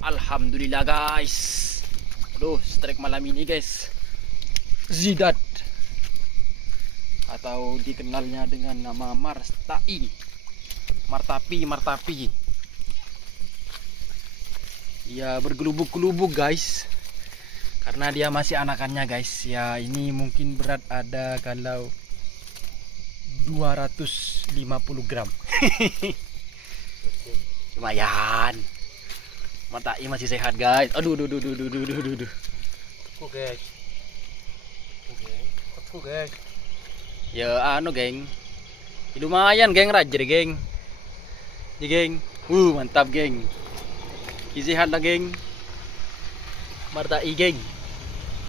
Alhamdulillah guys. Aduh, strike malam ini guys. Zidat atau dikenalnya dengan nama Martai. Martapi. Ya bergelubuk-gelubuk guys. Karena dia masih anakannya guys. Ya ini mungkin berat ada kalau 250 gram. Lumayan. Martai masih sehat guys. Aduh. Aku guys. Ya geng. Lumayan geng, rajer geng. Ya geng. Mantap geng. Sehat lah geng. Martai geng.